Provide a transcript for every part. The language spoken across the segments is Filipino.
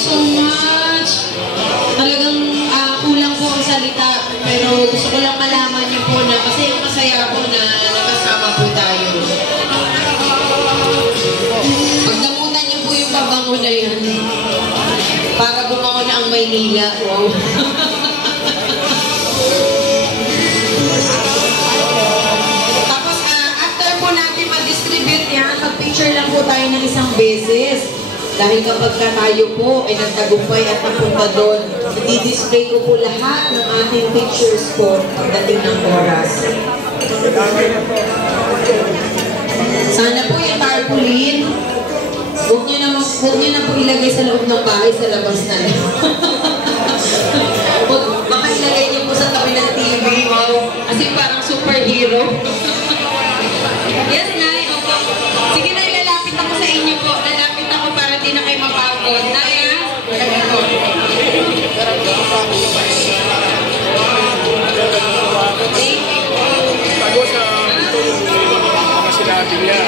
so much. Talagang kulang po ang salita. Pero gusto ko lang malaman niyo po na kasi masaya po na nakasama po tayo. Pagdamutan niyo po yung pabango na yun. Para bumango na ang Maynila. Wow. Tapos after po natin mag-distribute yan, mag-picture lang po tayo ng isang beses. Dahil kapag tayo po ay nagtagumpay at napunta doon, i-display ko po lahat ng ating pictures po pagdating ng oras. Sana po yung tarpaulin, huwag niyo na po ilagay sa loob ng bahay, sa labas na lang. Baka ilagay niyo po sa tabi ng TV, wow, kasi parang superhero. Yes, Nay, opo. Sige na, ilalapit ako sa inyo po. Lalapit ako para di na kayo mapagod. Nay, lagay ko. Thank you. Bago sa mga sinabi niya.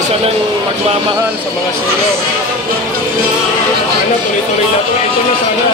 Isa ng magmamahal sa mga senior. Ano, tuloy-tuloy na ito. Ito na sana.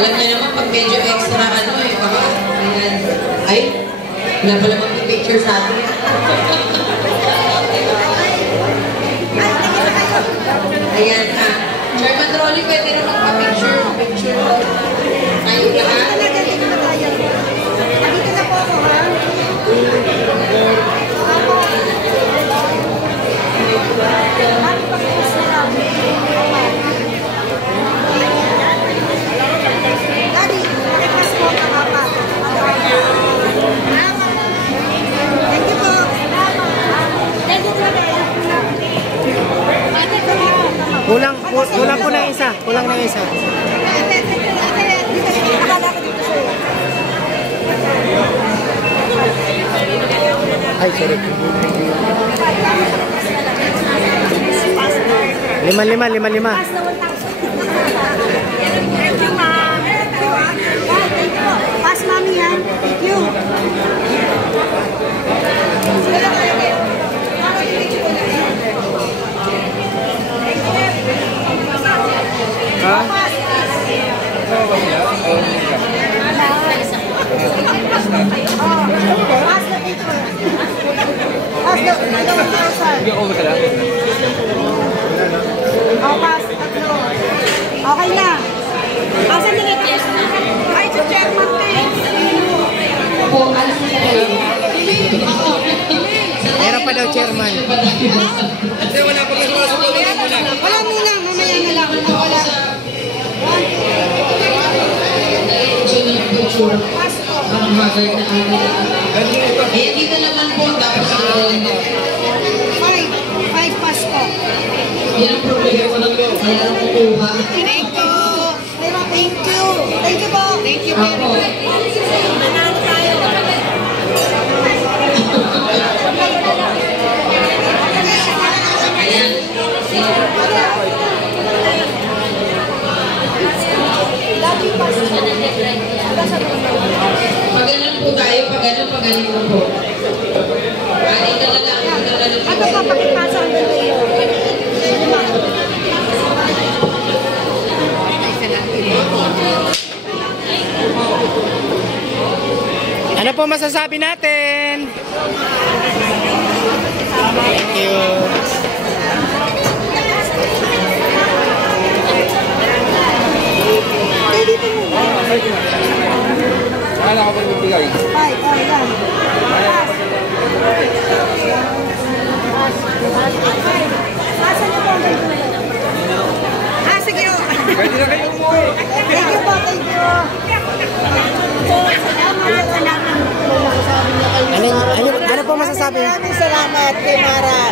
Alam niya naman pag medyo extra ano eh, baka, ayan, ay, wala pala mag-picture sa atin. Ayan, Chairman Rolly, pwede na magpa-picture, tayo lahat. Dito na po ako, ha? Kulang po na isa. Kulang na isa. Ay, sorry. 5. Pass, mami, yan. Thank you. Ha? Okay na. Asan yung ito? Ay, si Chairman Tay. Po, alam mo na kayo. Meron pa daw, Chairman. Wala muna, mamaya na lang. Wala. Parang hazard na amin. Eh, dito naman po, tapos 5 pass po. yan ang problema ko lang po. Kaya lang kukuha. Thank you. Thank you. Thank you po. Thank you very much. po masasabi natin? Thank you. Ano ka pa nagbibigay? Ay, okay lang. Asan niyo po ang ganito? Sige o. Pwede na kayo umuwi. Thank you po, thank you. Salamat, salamat. Ano po masasabi? Maraming salamat kay Mara.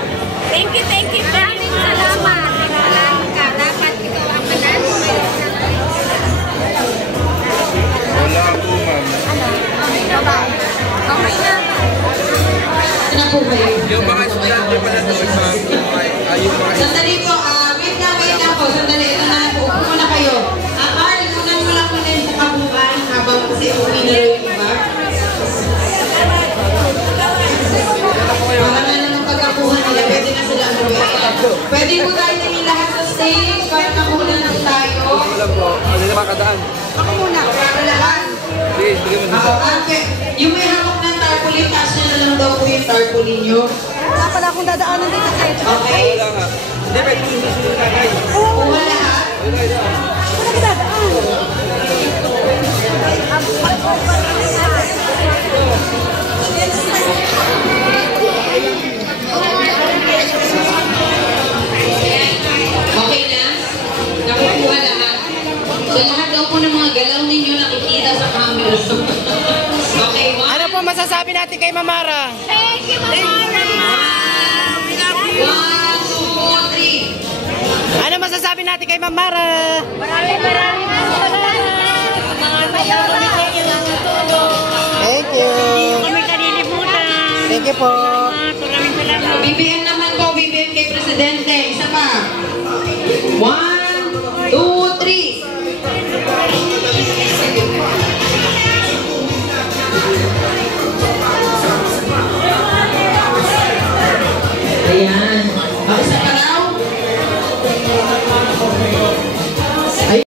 Thank you, thank you. Maraming salamat. Salamat ka. Dapat ikaw ang manalo ngayon. Wala po, ma'am. Okay na ba? Okay na. Ano po kayo? Yung mga estudyante pa na doon, ma'am. Ayun mga Sandali po, wait lang po, sandali. Ito na po, upo muna kayo. Carl, unan mo lang muna yung kabuuan habang kasi uwi na rin, diba? Para na naman pagkakuha nila, pwede na sila umuwi. Pwede po tayo naging lahat sa stage, kahit nakuna na tayo. wala po. Ano na makadaan? Ako muna. Para lahat. Sige, bigyan mo dito. Yung may hawak ng tarpaulin, taas nyo na lang daw po yung tarpaulin nyo. Wala pala akong dadaanan dito. Okay? Wala nga. Hindi, pwede mo susunod na kayo. Kuha lahat. Wala akong dadaan. Okay na? Nakukuha lahat. So lahat daw po ng mga galaw ninyo nakikita sa camera. Okay, Ano po masasabi natin kay Mamara? Thank you, Mamara. one, two, three. Ano masasabi natin kay Mamara? Maraming salamat. Mga kami sa inyo ng tulong. Thank you. Kami kalilimutan. Thank you po. Maraming salamat. BBM naman po, BBM kay Presidente. Isa pa. One, two, three. Ayan.